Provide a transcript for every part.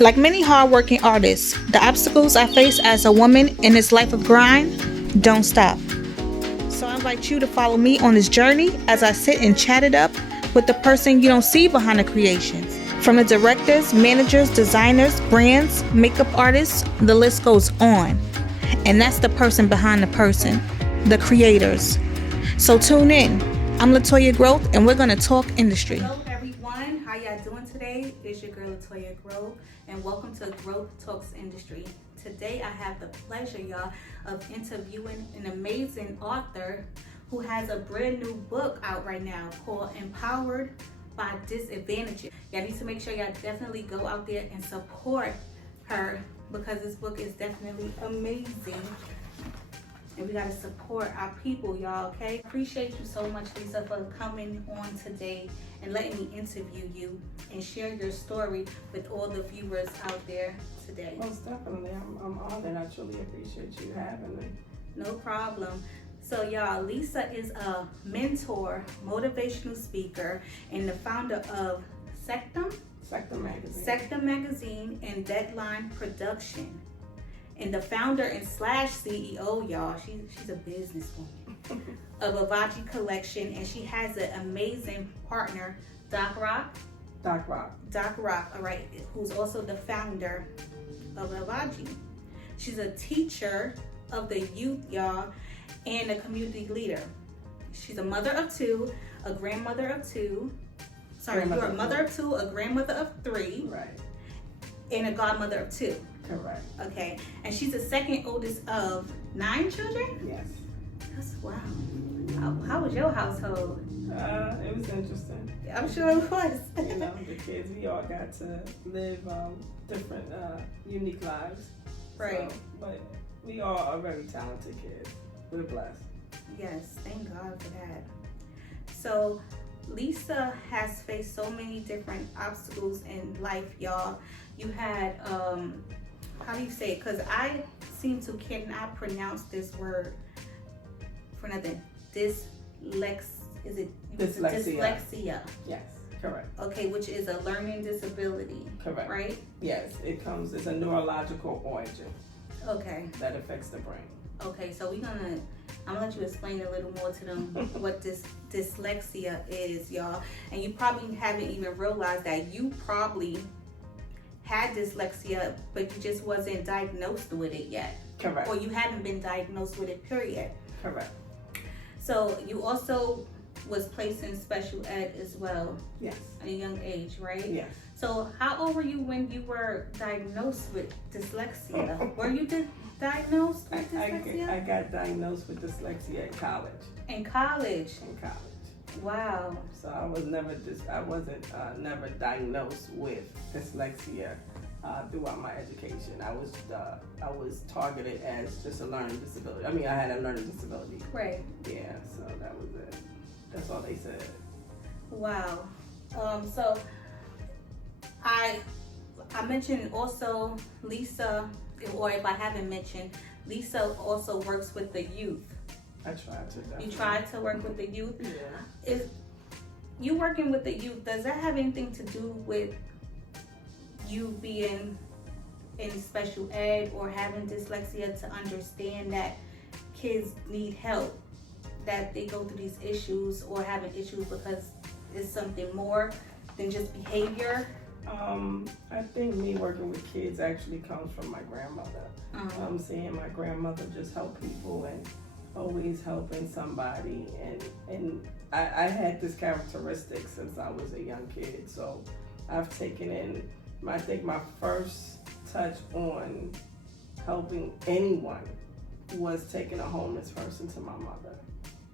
Like many hardworking artists, the obstacles I face as a woman in this life of grind don't stop. So I invite you to follow me on this journey as I sit and chat it up with the person you don't see behind the creations. From the directors, managers, designers, brands, makeup artists, the list goes on. And that's the person behind the person, the creators. So tune in. I'm Latoya Growth, and we're going to talk industry. Hello everyone, how y'all doing today? It's your girl Latoya Growth, and welcome to Growth Talks Industry. Today I have the pleasure, y'all, of interviewing an amazing author who has a brand new book out right now called Empowered by Disadvantage. Y'all need to make sure y'all definitely go out there and support her because this book is definitely amazing. And we gotta support our people, y'all, okay? Appreciate you so much, Lisa, for coming on today and letting me interview you and share your story with all the viewers out there today. Most definitely. I'm honored. I truly appreciate you having me. No problem. So, y'all, Lisa is a mentor, motivational speaker, and the founder of Sectum Magazine and Deadline Production. And the founder and / CEO, y'all, she's a businesswoman of Avodgy collection, and she has an amazing partner, Doc Rock, all right, who's also the founder of Avodgy. She's a teacher of the youth, y'all, and a community leader. She's a mother of two, a grandmother of two. Sorry, you're a mother of two, a grandmother of three, right, and a godmother of two. Correct. Okay, and she's the second oldest of 9 children? Yes. That's wow. How was your household? It was interesting. I'm sure it was. You know, the kids, we all got to live different, unique lives. Right. So, but we all are very talented kids. We're blessed. Yes, thank God for that. So, Lisa has faced so many different obstacles in life, y'all. You had, how do you say it? Because I seem to cannot pronounce this word for nothing. Dyslexia. Yes, correct. Okay, which is a learning disability. Correct. Right? Yes, it's a neurological origin. Okay. That affects the brain. Okay, so I'm gonna let you explain a little more to them what this dyslexia is, y'all. And you probably haven't even realized that you probably had dyslexia, but you just wasn't diagnosed with it yet. Correct. Or you haven't been diagnosed with it, period. Correct. So you also was placed in special ed as well. Yes. At a young age, right? Yes. So how old were you when you were diagnosed with dyslexia? Were you diagnosed with dyslexia? I got diagnosed with dyslexia in college. In college? In college. Wow. So I wasn't never diagnosed with dyslexia throughout my education. I was targeted as just a learning disability. I mean, I had a learning disability. Right. Yeah. So that was it. That's all they said. Wow. So I mentioned also Lisa, or if I haven't mentioned, Lisa also works with the youth. I tried to. Definitely. You tried to work with the youth? Yeah. Is you working with the youth, does that have anything to do with you being in special ed or having dyslexia, to understand that kids need help, that they go through these issues or having issues because it's something more than just behavior? I think me working with kids actually comes from my grandmother. Seeing my grandmother just help people and always helping somebody, and I had this characteristic since I was a young kid. So I've taken in, I think my first touch on helping anyone was taking a homeless person to my mother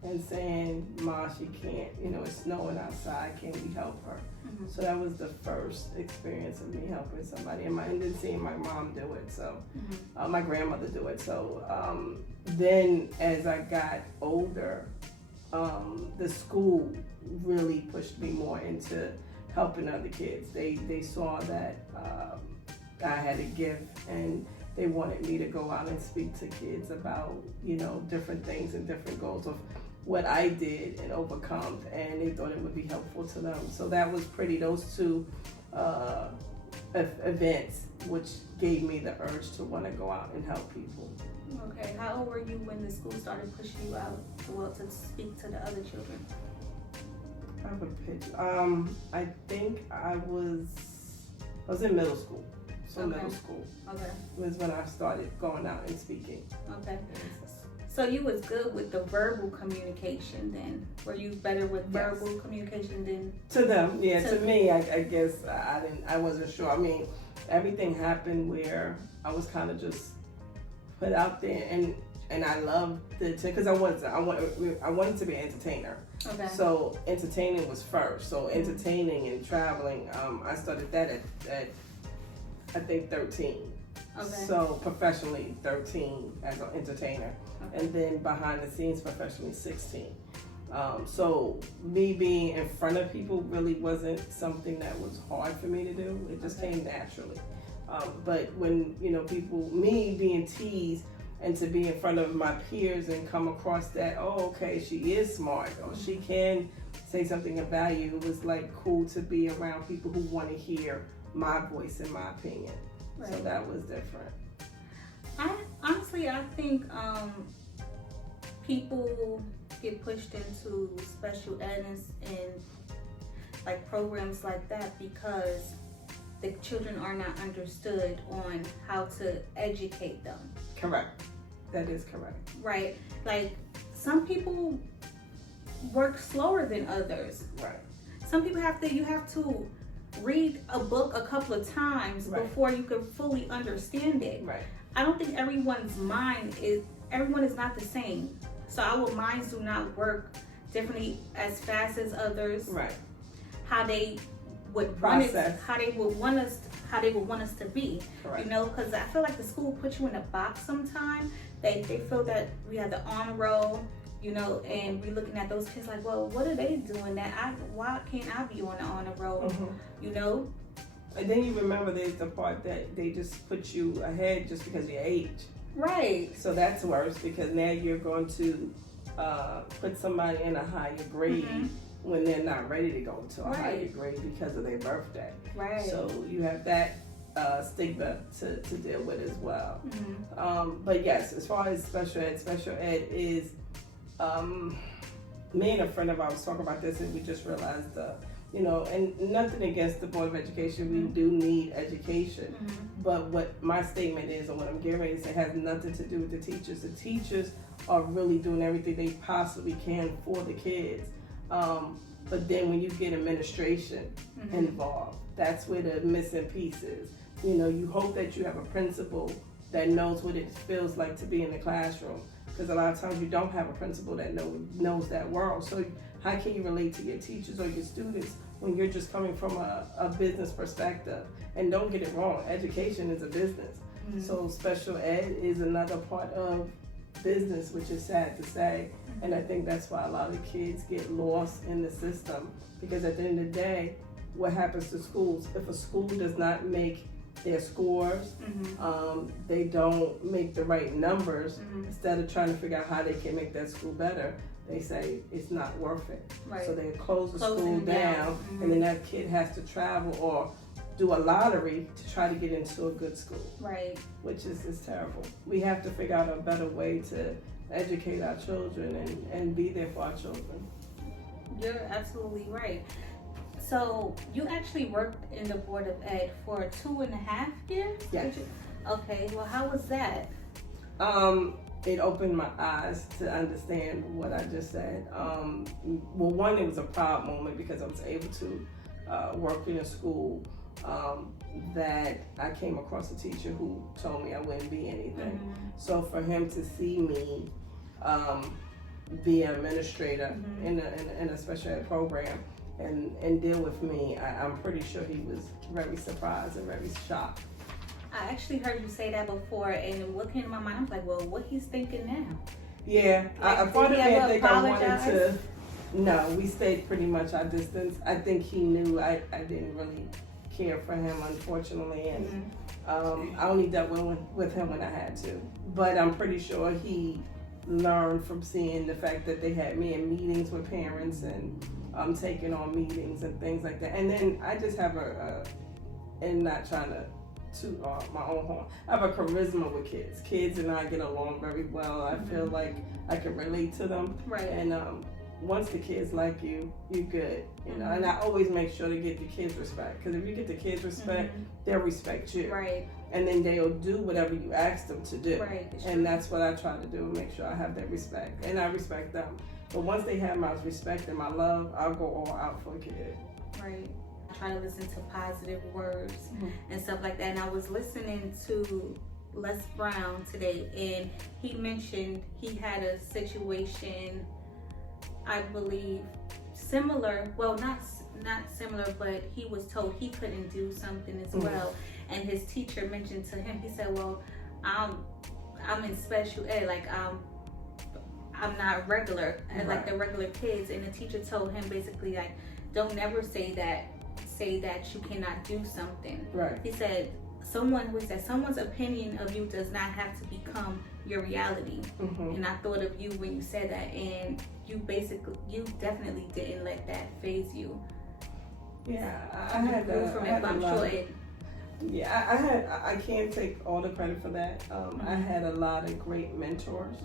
and saying, "Ma, she can't, it's snowing outside, can we help her?" Mm-hmm. So that was the first experience of me helping somebody, and then seeing my mom do it, so my grandmother do it. So then as I got older, the school really pushed me more into helping other kids. They saw that I had a gift, and they wanted me to go out and speak to kids about, different things and different goals of what I did and overcome, and they thought it would be helpful to them. So that was those two events, which gave me the urge to want to go out and help people. Okay, how old were you when the school started pushing you out to speak to the other children? I have a picture. I think I was in middle school. So Okay. middle school Okay. was when I started going out and speaking. Okay. So you was good with the verbal communication then? Were you better with verbal communication than? To them, yeah. To me, I guess I wasn't sure. I mean, everything happened where I was kind of just put out there, and I loved it because I wanted to be an entertainer. Okay. So entertaining was first. So entertaining and traveling, I started that at I think 13. Okay. So professionally 13 as an entertainer, and then behind the scenes professionally 16. So me being in front of people really wasn't something that was hard for me to do. It just came naturally. But when people, me being teased, and to be in front of my peers and come across that, oh, okay, she is smart, or she can say something of value, it was like cool to be around people who want to hear my voice and my opinion. Right. So that was different. I think people get pushed into special ed and like programs like that because the children are not understood on how to educate them. Correct. That is correct. Right. Like some people work slower than others. Right. Some people you have to read a book a couple of times before you can fully understand it. Right. I don't think everyone is not the same. So our minds do not work differently as fast as others. Right. How they would process. how they would want us to be. Correct. Because I feel like the school puts you in a box sometimes. They feel that we have the honor roll, and we're looking at those kids like, well, what are they doing why can't I be on the honor roll? Mm-hmm. And then you remember there's the part that they just put you ahead just because of your age. Right. So that's worse because now you're going to put somebody in a higher grade when they're not ready to go to a higher grade because of their birthday. Right. So you have that stigma to deal with as well. Mm-hmm. But yes, as far as special ed is, me and a friend of ours was talking about this and we just realized, and nothing against the Board of Education, we do need education. But what my statement is, and what I'm getting ready to say, has nothing to do with the teachers. The teachers are really doing everything they possibly can for the kids. But then when you get administration involved, that's where the missing piece is. You hope that you have a principal that knows what it feels like to be in the classroom. Because a lot of times you don't have a principal that knows that world. So how can you relate to your teachers or your students when you're just coming from a business perspective? And don't get it wrong, education is a business. So special ed is another part of business, which is sad to say. And I think that's why a lot of kids get lost in the system. Because at the end of the day, what happens to schools? If a school does not make their scores, they don't make the right numbers, instead of trying to figure out how they can make that school better, they say it's not worth it. Right. So they close the school down, and then that kid has to travel or do a lottery to try to get into a good school. Right. Which is terrible. We have to figure out a better way to educate our children and be there for our children. You're absolutely right. So you actually worked in the Board of Ed for 2.5 years? Yes. Okay, well, how was that? It opened my eyes to understand what I just said. Well, one, it was a proud moment because I was able to work in a school that I came across a teacher who told me I wouldn't be anything. So for him to see me be an administrator in a special ed program and deal with me, I'm pretty sure he was very surprised and very shocked. I actually heard you say that before, and what came to my mind, I was like, well, what he's thinking now? Yeah, like, I thought I think I wanted apologize? No, we stayed pretty much our distance. I think he knew I didn't really care for him, unfortunately, and I only dealt with him when I had to. But I'm pretty sure he learned from seeing the fact that they had me in meetings with parents and taking on meetings and things like that. And then I just have and not trying to toot my own horn. I have a charisma with kids. Kids and I get along very well. I feel like I can relate to them. Right. And once the kids like you, you're good. You know. And I always make sure to get the kids respect, because if you get the kids respect, they'll respect you. Right. And then they'll do whatever you ask them to do. Right. And that's what I try to do, make sure I have that respect, and I respect them. But once they have my respect and my love, I'll go all out for a kid. Right. I try to listen to positive words and stuff like that. And I was listening to Les Brown today, and he mentioned he had a situation, I believe, similar. Well, not similar, but he was told he couldn't do something as well. And his teacher mentioned to him, he said, "Well, I'm in special ed, like I'm not regular, like the regular kids." And the teacher told him basically, like, don't never say that you cannot do something. Right. He said someone's opinion of you does not have to become your reality. And I thought of you when you said that, and you definitely didn't let that phase you. Yeah, I had a lot. Yeah, I can't take all the credit for that. I had a lot of great mentors,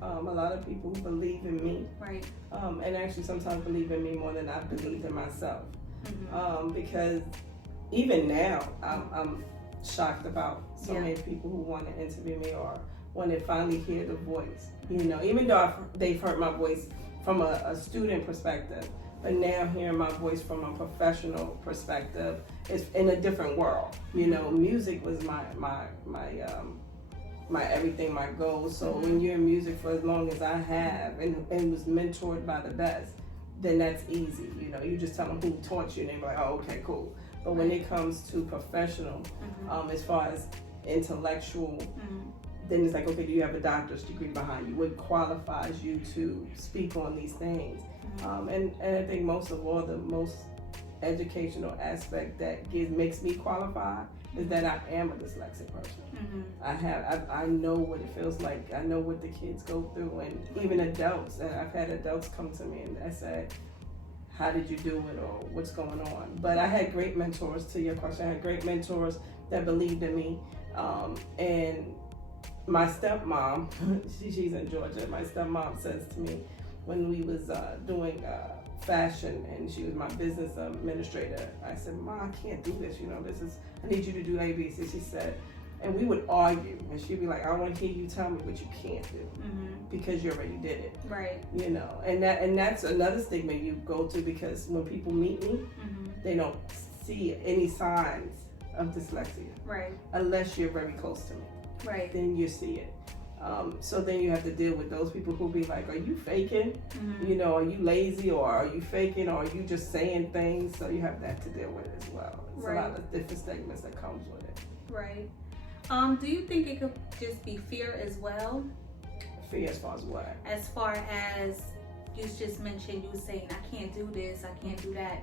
a lot of people who believe in me, right? And actually sometimes believe in me more than I believed in myself. Because even now, I'm shocked about so many people who want to interview me or when they finally hear the voice. You know, even though they've heard my voice from a student perspective, but now hearing my voice from a professional perspective is in a different world. You know, music was my everything, my goal. So when you're in music for as long as I have and was mentored by the best, then that's easy. You know, you just tell them who taught you and they're like, oh, okay, cool. But when it comes to professional, as far as intellectual, then it's like, okay, do you have a doctor's degree behind you? What qualifies you to speak on these things? And I think most of all, the most educational aspect that makes me qualified is that I am a dyslexic person. I know what it feels like. I know what the kids go through, and even adults. And I've had adults come to me and I said, how did you do it, or what's going on? But I had great mentors, to your question. I had great mentors that believed in me. And my stepmom, she's in Georgia. My stepmom says to me, when we was doing fashion and she was my business administrator, I said, "Ma, I can't do this. You know, I need you to do ABC." She said, and we would argue, and she'd be like, "I want to hear you tell me what you can't do, because you already did it." Right. You know, and that's another stigma you go to, because when people meet me, they don't see any signs of dyslexia, right? Unless you're very close to me, right? Then you see it. So then you have to deal with those people who be like, are you faking? You know, are you lazy, or are you faking, or are you just saying things? So you have that to deal with as well. It's a lot of different stigmas that comes with it. Right. Do you think it could just be fear as well? Fear as far as what? As far as you just mentioned, you were saying, I can't do this, I can't do that.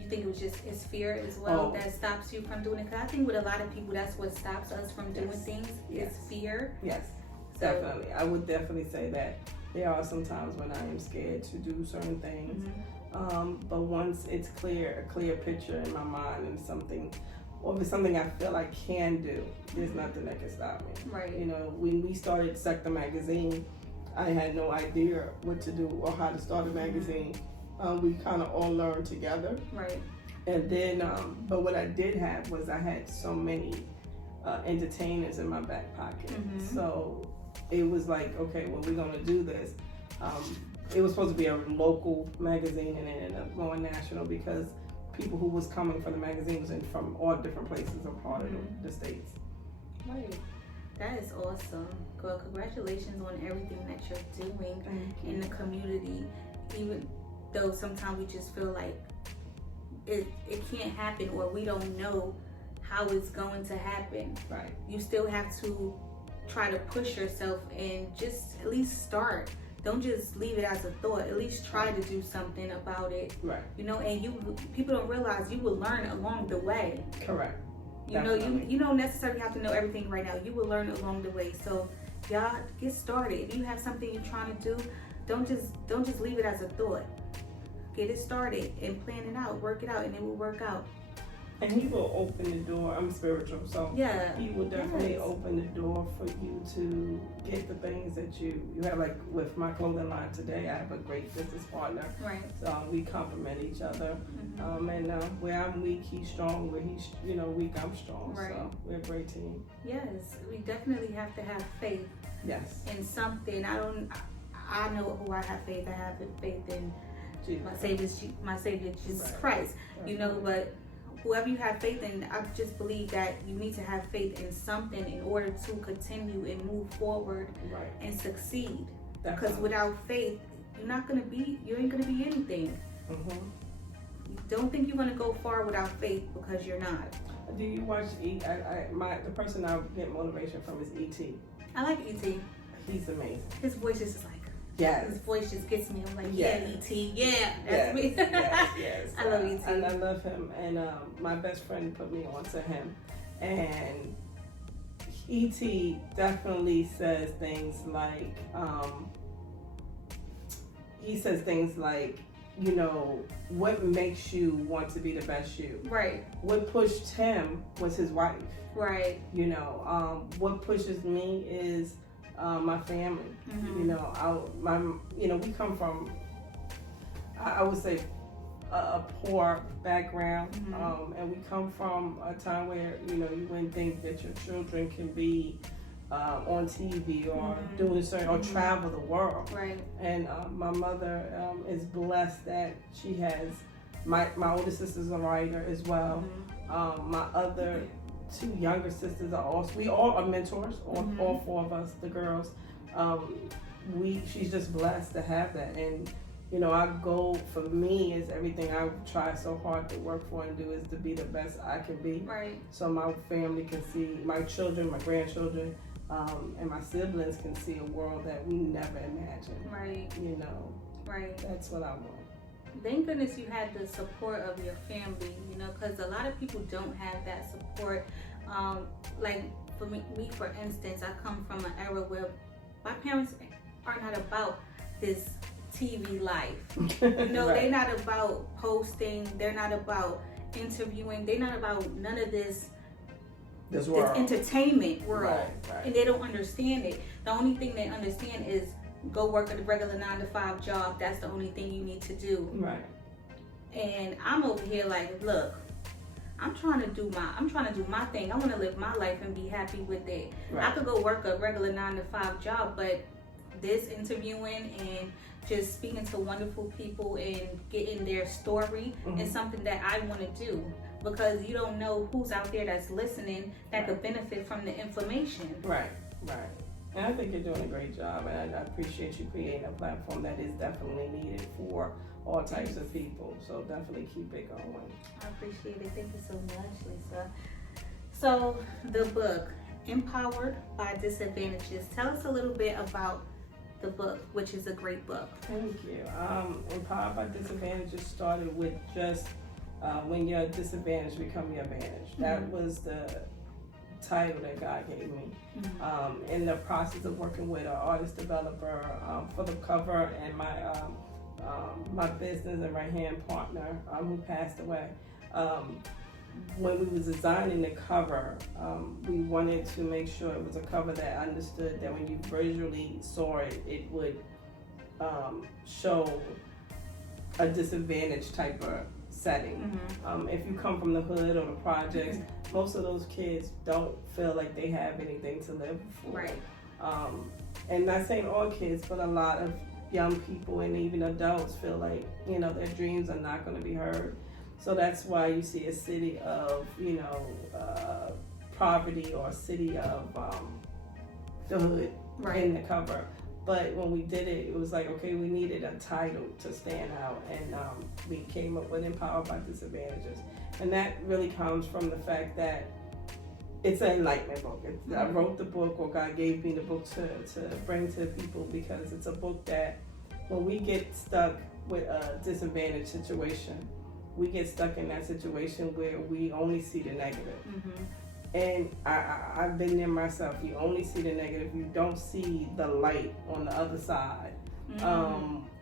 You think it's fear as well that stops you from doing it? Because I think with a lot of people, that's what stops us from doing things is fear. Yes, definitely. I would definitely say that there are some times when I am scared to do certain things. But once it's a clear picture in my mind, and if it's something I feel I can do, there's nothing that can stop me. Right. You know, when we started Sector Magazine, I had no idea what to do or how to start a magazine. We kind of all learned together. Right. And then, but what I did have was I had so many entertainers in my back pocket. So it was like, okay, well, we're going to do this. It was supposed to be a local magazine, and it ended up going national because people who was coming for the magazines and from all different places are part of the states. Right. That is awesome. Girl, congratulations on everything that you're doing in the community. Even though sometimes we just feel like it can't happen, or we don't know how it's going to happen. Right. You still have to try to push yourself and just at least start. Don't just leave it as a thought. At least try to do something about it. Right. You know, and people don't realize you will learn along the way. Correct. You know, you don't necessarily have to know everything right now. You will learn along the way. So y'all get started. If you have something you're trying to do, don't just leave it as a thought. Get it started and plan it out, work it out, and it will work out. And he will open the door. I'm spiritual, so he will definitely open the door for you to get the things that you have. Like with my clothing line today, I have a great business partner. Right. So we complement each other. And where I'm weak, he's strong. Where he's weak, I'm strong. Right. So we're a great team. Yes, we definitely have to have faith. Yes. In something. I know who I have faith. I have faith in Jesus. my Savior Jesus Christ. But whoever you have faith in, I just believe that you need to have faith in something in order to continue and move forward and succeed. Because without faith, you ain't gonna be anything. You don't think you're gonna go far without faith because you're not. Do you watch the person I get motivation from is E.T. I like E.T. He's amazing. His voice is just like. Yes. His voice just gets me. I'm like, E.T. Yeah, that's me. Yes. I love E.T. And I love him. And my best friend put me on to him. And E.T. definitely says things like, what makes you want to be the best you? Right. What pushed him was his wife. Right. What pushes me is my family. We come from, I would say, a poor background, and we come from a time where you wouldn't think that your children can be on TV or doing certain or travel the world. Right. And my mother is blessed that she has my older sister's a writer as well. My other two younger sisters are also, we all are mentors, all four of us, the girls. She's just blessed to have that. And our goal for me is everything I try so hard to work for and do is to be the best I can be. Right. So my family can see, my children, my grandchildren, and my siblings can see a world that we never imagined. Right. Right. That's what I want. Thank goodness you had the support of your family, because a lot of people don't have that support. Like for me, for instance, I come from an era where my parents are not about this TV life. Right. They're not about posting. They're not about interviewing. They're not about none of this entertainment world. Right. And they don't understand it. The only thing they understand is go work a regular 9-to-5 job. That's the only thing you need to do. Right. And I'm over here like, look, I'm trying to do my thing. I want to live my life and be happy with it. Right. I could go work a regular 9-to-5 job, but this interviewing and just speaking to wonderful people and getting their story is something that I want to do, because you don't know who's out there that's listening that could benefit from the information. Right. And I think you're doing a great job, and I appreciate you creating a platform that is definitely needed for all types of people. So definitely keep it going. I appreciate it. Thank you so much, Lisa. So the book, Empowered by Disadvantages. Tell us a little bit about the book, which is a great book. Thank you. Empowered by Disadvantages started with just when you're disadvantaged, become your advantage. That was the title that God gave me. In the process of working with an artist developer for the cover, and my business and right hand partner who passed away. When we was designing the cover, we wanted to make sure it was a cover that understood that when you visually saw it, it would show a disadvantaged type of setting. If you come from the hood or the projects, most of those kids don't feel like they have anything to live for. Right. And not saying all kids, but a lot of young people and even adults feel like, their dreams are not going to be heard. So that's why you see a city of, poverty, or a city of the hood in the cover. But when we did it, it was like, okay, we needed a title to stand out, and we came up with Empowered by Disadvantages. And that really comes from the fact that it's an enlightenment book. I wrote the book, or God gave me the book to bring to people, because it's a book that when we get stuck with a disadvantaged situation, we get stuck in that situation where we only see the negative. And I've been there myself. You only see the negative. You don't see the light on the other side.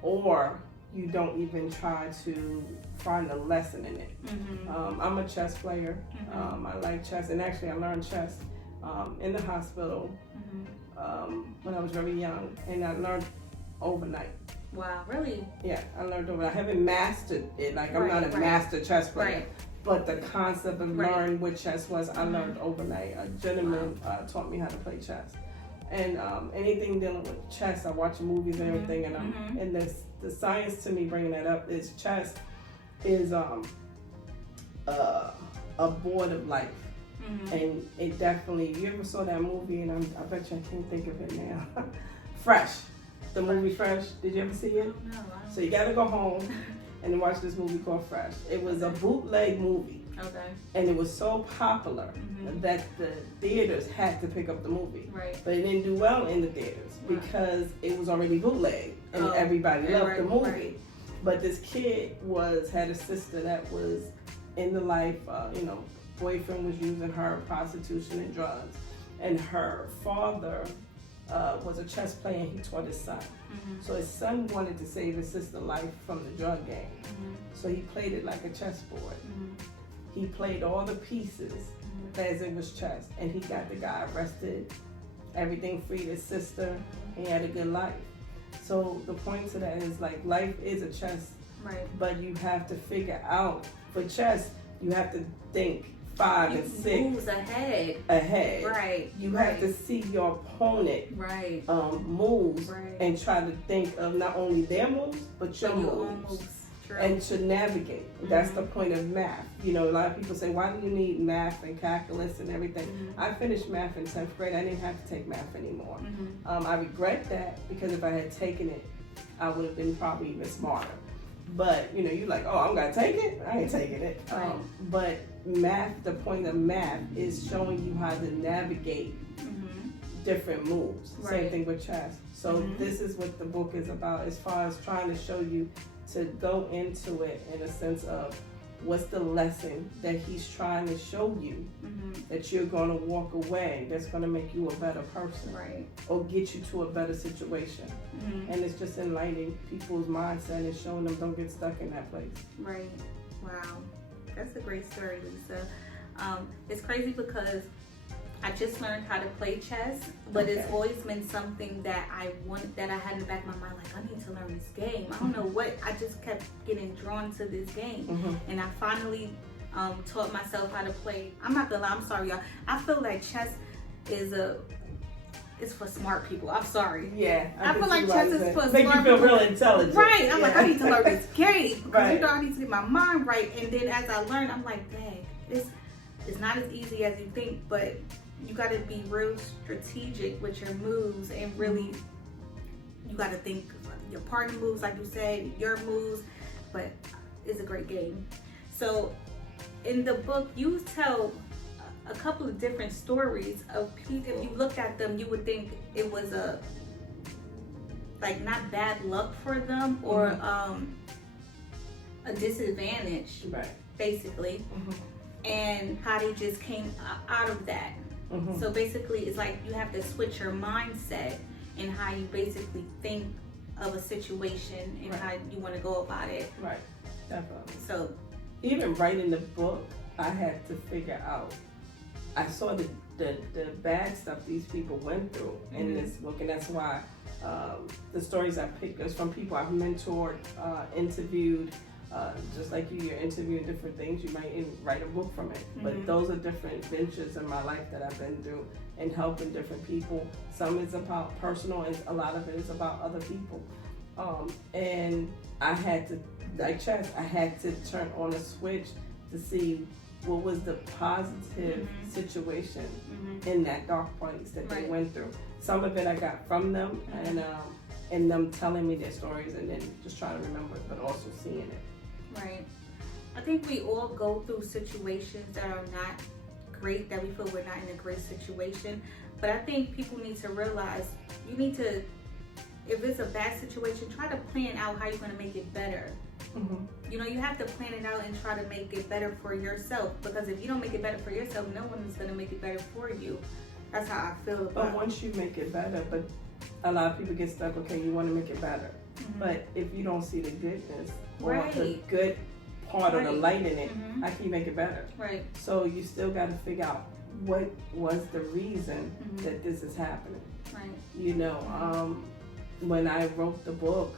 Or you don't even try to find a lesson in it. I'm a chess player. I like chess, and actually I learned chess in the hospital when I was very young, and I learned overnight. Wow, really? Yeah, I learned overnight. I haven't mastered it. Like, I'm not a master chess player. But the concept of learning what chess was, I learned overnight. A gentleman taught me how to play chess. And anything dealing with chess, I watch movies and everything, and the science to me bringing that up is chess is a board of life. And it definitely, you ever saw that movie, and I bet you I can't think of it now, Fresh, the movie Fresh, did you ever see it? No. So you gotta go home and watch this movie called Fresh. It was a bootleg movie. Okay. And it was so popular that the theaters had to pick up the movie. Right. But it didn't do well in the theaters because it was already bootleg and everybody loved the movie. Right. But this kid had a sister that was in the life, boyfriend was using her, prostitution and drugs. And her father was a chess player, and he taught his son. So his son wanted to save his sister's life from the drug gang. So he played it like a chessboard. He played all the pieces as it was chess, and he got the guy arrested. Everything freed his sister. He had a good life. So the point to that is, like, life is a chess, but you have to figure out, for chess, you have to think 5 and 6 moves ahead. Right. You have to see your opponent moves and try to think of not only their moves but your moves. And to navigate. That's the point of math. A lot of people say, why do you need math and calculus and everything? I finished math in 10th grade. I didn't have to take math anymore. I regret that, because if I had taken it, I would have been probably even smarter. But, you're like, oh, I'm going to take it? I ain't taking it. But math, the point of math is showing you how to navigate different moves. Same thing with chess. So this is what the book is about, as far as trying to show you to go into it in a sense of what's the lesson that he's trying to show you that you're going to walk away that's going to make you a better person or get you to a better situation. And it's just enlightening people's mindset and showing them don't get stuck in that place. Right. Wow. That's a great story, Lisa. It's crazy because I just learned how to play chess, but it's always been something that I had in the back of my mind, like, I need to learn this game. I don't know what, I just kept getting drawn to this game. And I finally taught myself how to play. I'm not gonna lie, I'm sorry, y'all. I feel like chess it's for smart people. I'm sorry. Yeah. I feel like chess is for smart people. Make you feel real intelligent. Right. I'm like, I need to learn this game. Because I need to get my mind right. And then as I learn, I'm like, dang, it's not as easy as you think, but you got to be real strategic with your moves, and really you got to think your partner moves, like you said, your moves, but it's a great game. So in the book, you tell a couple of different stories of people. If you looked at them, you would think it was not bad luck for them or a disadvantage, basically, and how they just came out of that. So basically, it's like you have to switch your mindset and how you basically think of a situation and how you want to go about it. Right, definitely. So even writing the book, I had to figure out. I saw the bad stuff these people went through in this book, and that's why the stories I picked is from people I've mentored, interviewed. Just like you're interviewing different things, you might write a book from it. But those are different ventures in my life that I've been through and helping different people. Some is about personal, and a lot of it is about other people. And I had to, like chess, I had to turn on a switch to see what was the positive situation in that dark place that they went through. Some of it I got from them, and them telling me their stories, and then just trying to remember it, but also seeing it. Right. I think we all go through situations that are not great, that we feel we're not in a great situation. But I think people need to realize you need to, if it's a bad situation, try to plan out how you're going to make it better. You have to plan it out and try to make it better for yourself. Because if you don't make it better for yourself, no one is going to make it better for you. That's how I feel about it. But once you make it better, but a lot of people get stuck, okay, you want to make it better. But if you don't see the goodness or Right. the good part of the Right. light in it, how can you make it better? Right. So you still got to figure out what was the reason that this is happening. Right. You know, when I wrote the book,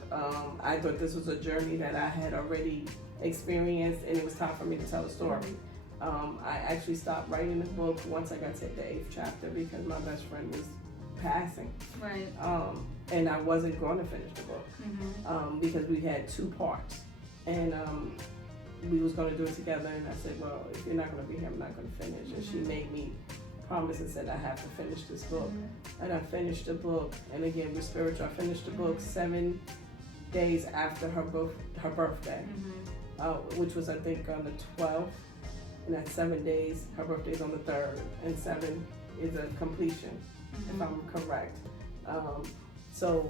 I thought this was a journey that I had already experienced, and it was time for me to tell a story. I actually stopped writing the book once I got to the 8th chapter because my best friend was passing. Right. And I wasn't going to finish the book because we had 2 parts, and we was going to do it together. And I said, well, if you're not going to be here, I'm not going to finish. And she made me promise and said I have to finish this book. And I finished the book. And again, with spiritual, I finished the book 7 days after her birthday, which was I think on the 12th. And that's 7 days. Her birthday's on the 3rd, and 7 is a completion, if I'm correct. So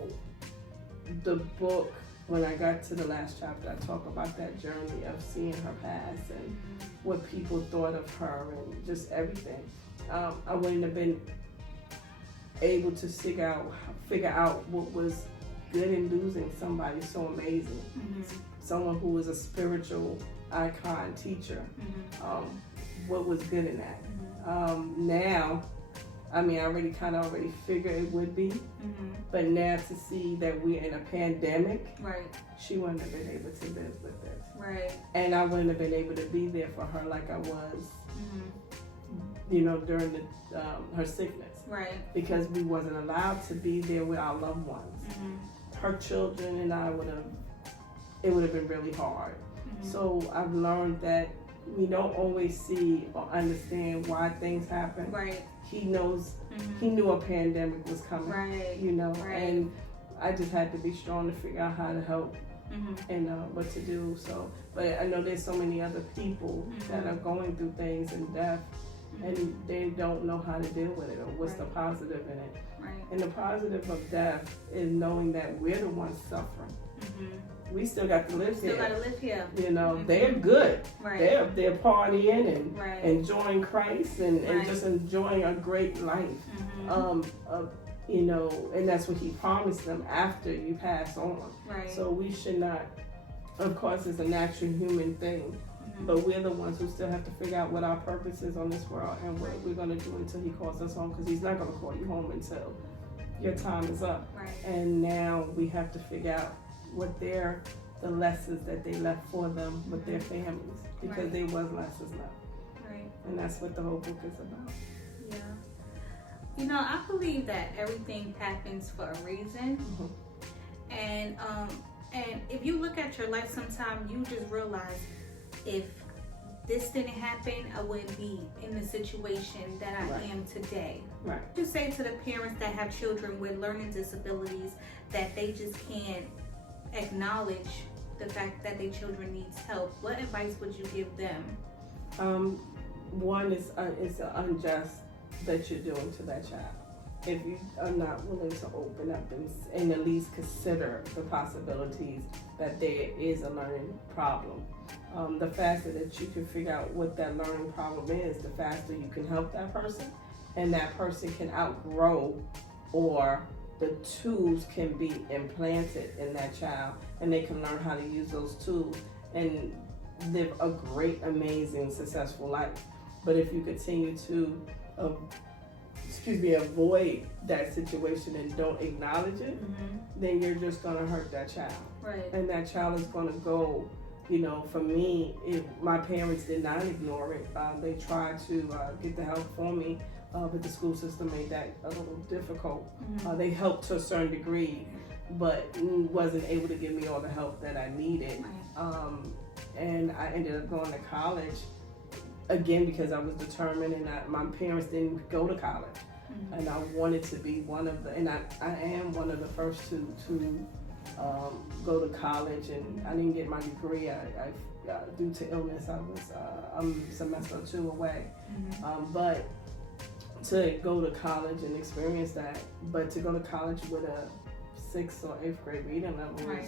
the book, when I got to the last chapter, I talk about that journey of seeing her pass and what people thought of her and just everything. I wouldn't have been able to figure out what was good in losing somebody so amazing, someone who was a spiritual icon, teacher. What was good in that? Now, I mean, I already figured it would be, but now to see that we're in a pandemic, Right. she wouldn't have been able to live with this. Right. And I wouldn't have been able to be there for her like I was, you know, during her sickness. Right. Because we wasn't allowed to be there with our loved ones. Her children and I it would have been really hard. So I've learned that we don't always see or understand why things happen. Right. He knows, he knew a pandemic was coming, Right. you know, Right. and I just had to be strong to figure out how to help and what to do. So, but I know there's so many other people that are going through things in death and they don't know how to deal with it or what's the positive in it. Right. And the positive of death is knowing that we're the ones suffering. We still got to live Still here. gotta live here. You know, they're good. Right. They're partying and Right. enjoying Christ and Right. just enjoying a great life. You know, and that's what he promised them after you pass on. Right. So we should not, of course, it's a natural human thing, but we're the ones who still have to figure out what our purpose is on this world and what we're going to do until he calls us home, because he's not going to call you home until your time is up. Right. And now we have to figure out what the lessons that they left for them with their families, because Right. there was lessons left. Right. And that's what the whole book is about. Yeah. You know, I believe that everything happens for a reason. And if you look at your life sometime, you just realize if this didn't happen, I wouldn't be in the situation that I am today. Right. To say to the parents that have children with learning disabilities that they just can't acknowledge the fact that their children needs help, what advice would you give them? One is unjust that you're doing to that child. If you are not willing to open up and at least consider the possibilities that there is a learning problem. The faster that you can figure out what that learning problem is, the faster you can help that person, and that person can outgrow, or the tools can be implanted in that child and they can learn how to use those tools and live a great, amazing, successful life. But if you continue to avoid that situation and don't acknowledge it, then you're just going to hurt that child. Right. And that child is going to go, you know, for me, my parents did not ignore it. They tried to get the help for me, but the school system made that a little difficult. They helped to a certain degree, but wasn't able to give me all the help that I needed. And I ended up going to college, again, because I was determined, and my parents didn't go to college. And I wanted to be one of the, and I am one of the first to go to college, and I didn't get my degree. I due to illness, I was a semester or 2 away. But to go to college and experience that, but to go to college with a 6th or 8th grade reading level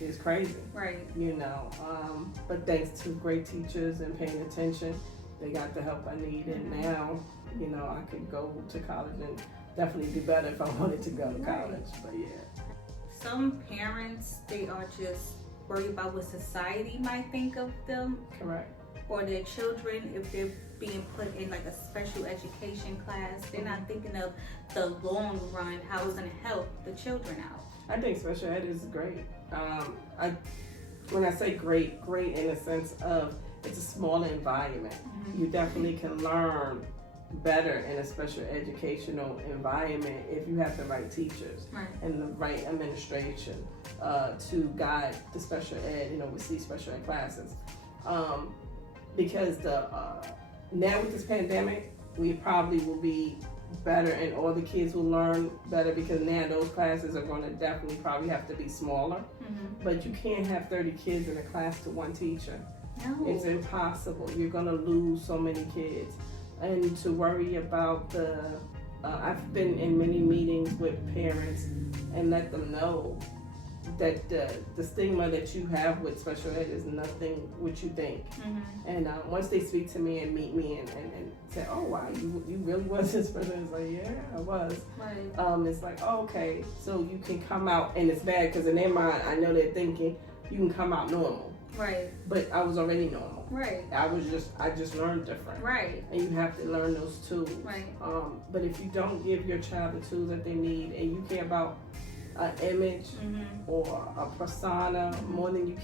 is crazy. Right. You know, but thanks to great teachers and paying attention, they got the help I needed. And now, you know, I could go to college and definitely do better if I wanted to go to college. But yeah. some parents, they are just worried about what society might think of them. Correct. Or their children, if they're being put in like a special education class, they're not thinking of the long run, how it's going to help the children out. I think special ed is great. When I say great in the sense of it's a smaller environment. You definitely can learn better in a special educational environment if you have the right teachers and the right administration to guide the special ed and oversee special ed classes. Because now with this pandemic, we probably will be better and all the kids will learn better because now those classes are going to definitely probably have to be smaller. But you can't have 30 kids in a class to one teacher. No. It's impossible. You're going to lose so many kids. And to worry about I've been in many meetings with parents and let them know that the stigma that you have with special ed is nothing what you think. And once they speak to me and meet me and say, oh wow, you really was in special ed, it's like, yeah, I was. It's like, oh, okay, so you can come out, and it's bad because in their mind, I know they're thinking you can come out normal. But I was already normal. I just learned different. And you have to learn those tools. But if you don't give your child the tools that they need and you care about an image or a persona more than you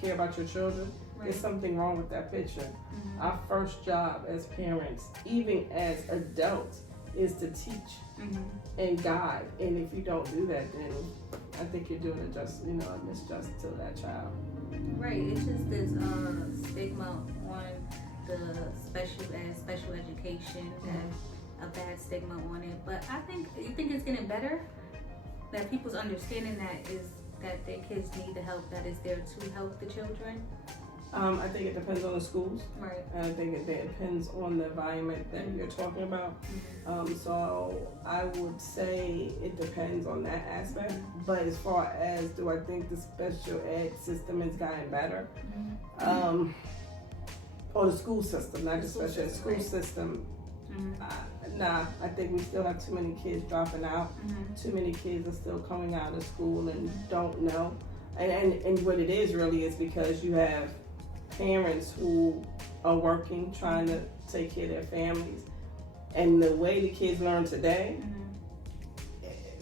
care about your children, there's something wrong with that picture. Our first job as parents, even as adults, is to teach and guide. And if you don't do that, then I think you're doing a misjustice to that child. It's just this stigma on the special education, a bad stigma on it. But you think it's getting better? That people's understanding that their kids need the help that is there to help the children? I think it depends on the schools. And I think it depends on the environment that you're talking about. So I would say it depends on that aspect. But as far as do I think the special ed system has gotten better? Or the school system, not the special ed, school system. Nah, I think we still have too many kids dropping out. Too many kids are still coming out of school and don't know. And what it is really is because you have parents who are working, trying to take care of their families. And the way the kids learn today,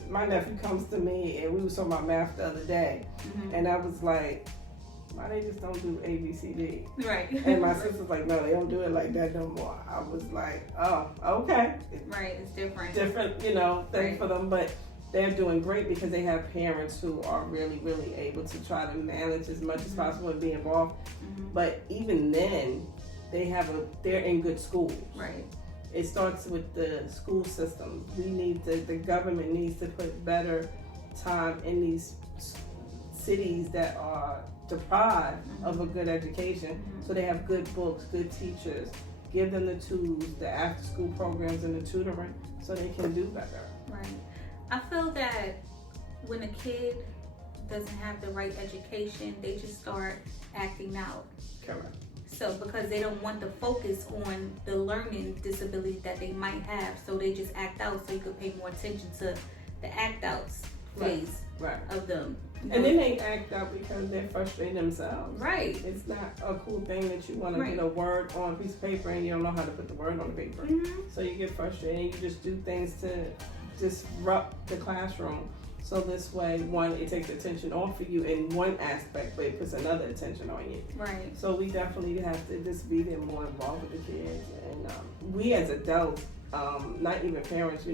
my nephew comes to me and we were talking about math the other day. And I was like, why they just don't do A, B, C, D? And my sister's like, no, they don't do it like that no more. I was like, oh, okay. It's different. Different, thing for them. But they're doing great because they have parents who are really, really able to try to manage as much as possible and be involved. But even then, they're in good schools. It starts with the school system. The government needs to put better time in these cities that are deprived of a good education, so they have good books, good teachers, give them the tools, the after school programs and the tutoring so they can do better. I feel that when a kid doesn't have the right education, they just start acting out. Correct. So because they don't want to focus on the learning disability that they might have, so they just act out so you could pay more attention to the act out phase of them. And then they act out because they're frustrated themselves. It's not a cool thing that you want to get a word on a piece of paper and you don't know how to put the word on the paper. So you get frustrated and you just do things to disrupt the classroom. So this way, one, it takes attention off of you in one aspect, but it puts another attention on you. So we definitely have to just be there more involved with the kids. And we as adults, not even parents,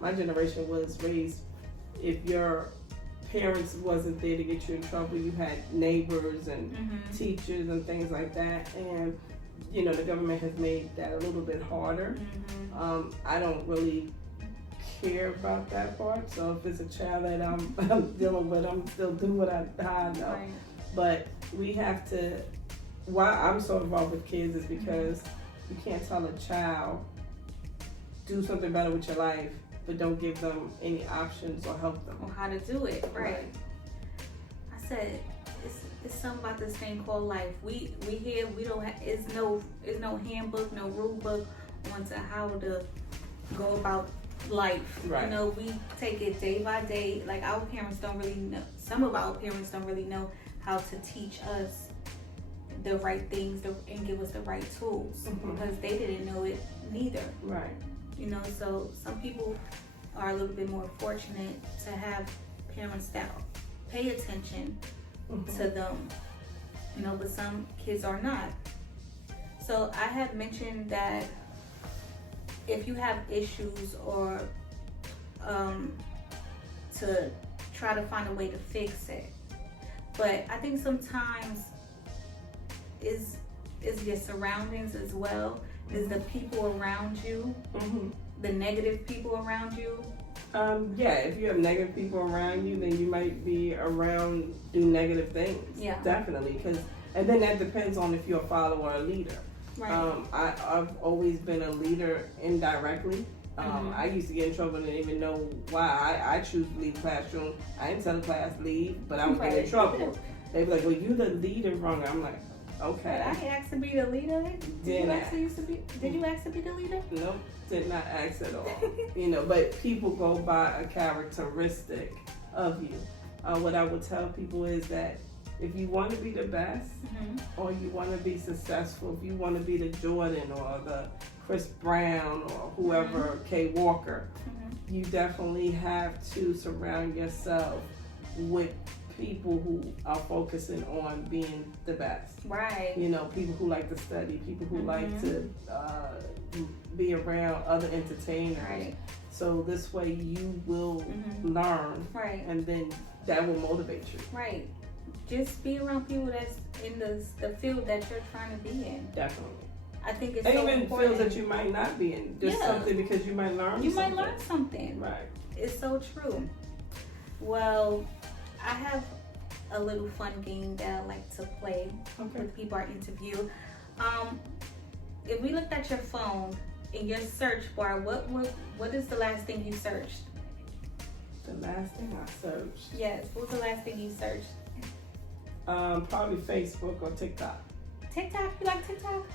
my generation was raised, if your parents wasn't there to get you in trouble, you had neighbors and teachers and things like that. And, the government has made that a little bit harder. I don't really care about that part. So if it's a child that I'm dealing with, I'm still doing what I know. But we have to, why I'm so involved with kids is because you can't tell a child, do something better with your life, but don't give them any options or help them. Or how to do it, I said, it's something about this thing called life. We here, we don't have, it's no handbook, no rule book on to how to go about life. Right. You know, we take it day by day. Like our parents don't really know. Some of our parents don't really know how to teach us the right things and give us the right tools because they didn't know it neither. Right. You know, so some people are a little bit more fortunate to have parents that pay attention to them. You know, but some kids are not. So I had mentioned that if you have issues or to try to find a way to fix it. But I think sometimes is your surroundings as well, is the people around you, the negative people around you. Yeah, if you have negative people around you, then you might be around do negative things. Yeah. Definitely. And then that depends on if you're a follower or a leader. Right. I've always been a leader indirectly. I used to get in trouble and didn't even know why. I choose to leave the classroom. I didn't tell the class leave, but I was getting in trouble. They were like, well, you the leader, wrong. I'm like, okay. But I asked to be the leader. Did you ask to be the leader? Nope, did not ask at all. You know, but people go by a characteristic of you. What I would tell people is that if you want to be the best, or you want to be successful, if you want to be the Jordan or the Chris Brown or whoever, Kay Walker, you definitely have to surround yourself with people who are focusing on being the best. Right. You know, people who like to study, people who like to be around other entertainers. Right. So this way you will learn, right, and then that will motivate you. Right. Just be around people that's in the field that you're trying to be in. Definitely. I think it's and so even important. fields that you might not be in. Just something because you might learn You something. might learn something. Right. It's so true. Well, I have a little fun game that I like to play with people I interview. If we looked at your phone in your search bar, what is the last thing you searched? The last thing I searched? Yes, what was the last thing you searched? Probably Facebook or TikTok. TikTok? You like TikTok?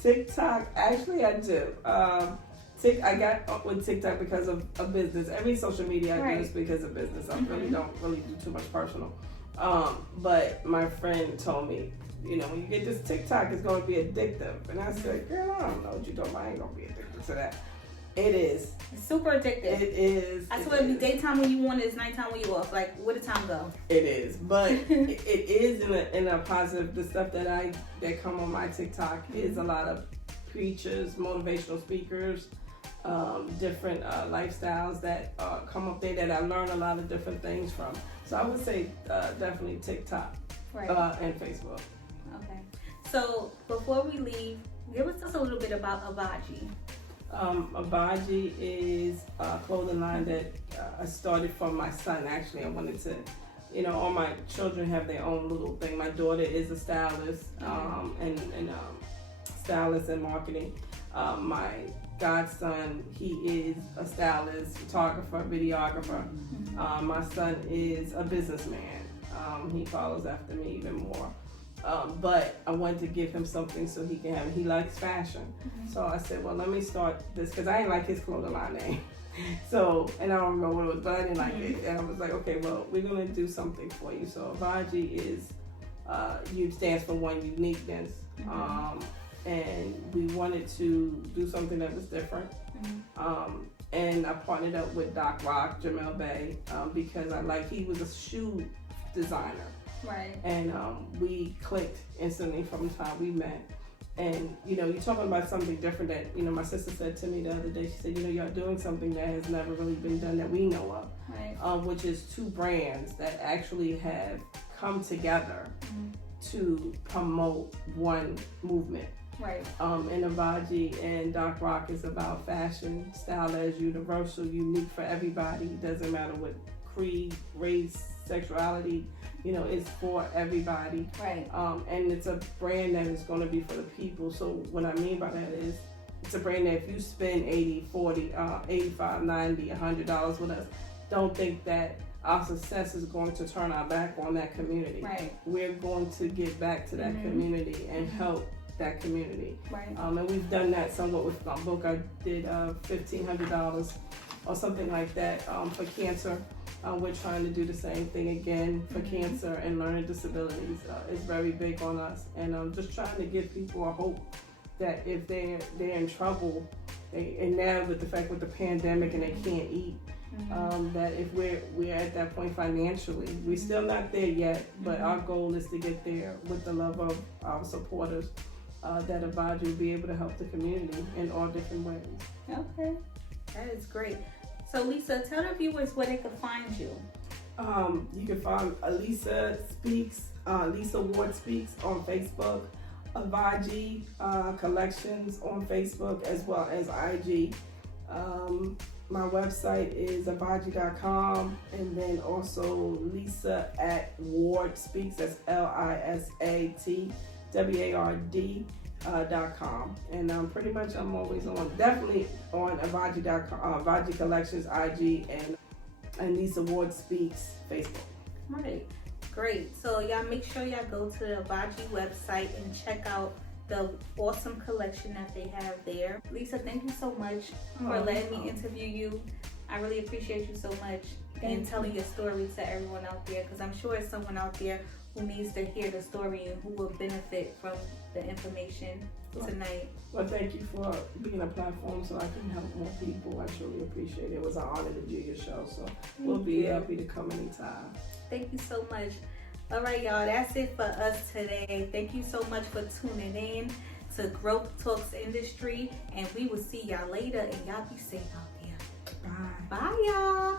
TikTok. Actually, I do. I got with TikTok because of a business. Every social media I do is because of business. I really don't do too much personal. But my friend told me, you know, when you get this TikTok, it's going to be addictive. And I said, girl, I don't know what you're talking about. I ain't going to be addicted to that. It is. It's super addictive. It is. I swear, it'd be daytime when you want it, it's nighttime when you off. Like, where did time go? It is, but it is in a positive. The stuff that come on my TikTok is a lot of preachers, motivational speakers, different lifestyles that come up there that I learn a lot of different things from. So I would say definitely TikTok, and Facebook. Okay. So before we leave, give us just a little bit about Avodgy. Avodgy is a clothing line that I started for my son. Actually, I wanted to, you know, all my children have their own little thing. My daughter is a stylist, and stylist and marketing. My godson, he is a stylist, photographer, videographer. My son is a businessman. He follows after me even more. But I wanted to give him something so he can have it. He likes fashion. So I said, well, let me start this, because I didn't like his clothing line name. So, and I don't remember what it was, but I didn't like it. And I was like, okay, well, we're going to do something for you. So Avodgy is, U stands for one, uniqueness. And we wanted to do something that was different. And I partnered up with Doc Rock, Jamel Bay, because he was a shoe designer. Right. And we clicked instantly from the time we met. And, you know, you're talking about something different that, you know, my sister said to me the other day. She said, you know, you're doing something that has never really been done that we know of. Right. Which is two brands that actually have come together to promote one movement. Right. And Avodgy and Doc Rock is about fashion. Style as universal, unique for everybody. Doesn't matter what creed, race, sexuality. You know, it's for everybody. Right. And it's a brand that is going to be for the people. So what I mean by that is, it's a brand that if you spend $80, $40, $85, $90, $100 with us, don't think that our success is going to turn our back on that community. Right. We're going to give back to that community and help that community. Right. And we've done that somewhat with my book. I did $1,500 or something like that for cancer. We're trying to do the same thing again for cancer and learning disabilities. It's very big on us, and I'm just trying to give people a hope that if they're in trouble, and now with the fact with the pandemic and they can't eat, that if we're at that point financially, we're still not there yet, but our goal is to get there with the love of our supporters. That Avodgy will be able to help the community in all different ways. Okay, that is great. So Lisa, tell the viewers where they can find you. You can find Lisa Speaks, Lisa Ward Speaks on Facebook, Avodgy Collections on Facebook as well as IG. My website is avodgy.com, and then also Lisa at Ward Speaks, that's LISATWARD.com. And pretty much I'm always on, definitely on Avodgy.com, Avodgy Collections, IG, and Lisa Ward Speaks, Facebook. Right, great. So y'all make sure y'all go to the Avodgy website and check out the awesome collection that they have there. Lisa, thank you so much for letting me interview you. I really appreciate you so much and telling your story to everyone out there, because I'm sure it's someone out there who needs to hear the story and who will benefit from the information tonight. Well, thank you for being a platform so I can help more people. I truly appreciate it. It was an honor to do your show, so we'll be happy to come anytime. Thank you so much. All right, y'all, that's it for us today. Thank you so much for tuning in to Growth Talks Industry, and we will see y'all later, and y'all be safe out there. Bye. Bye, y'all.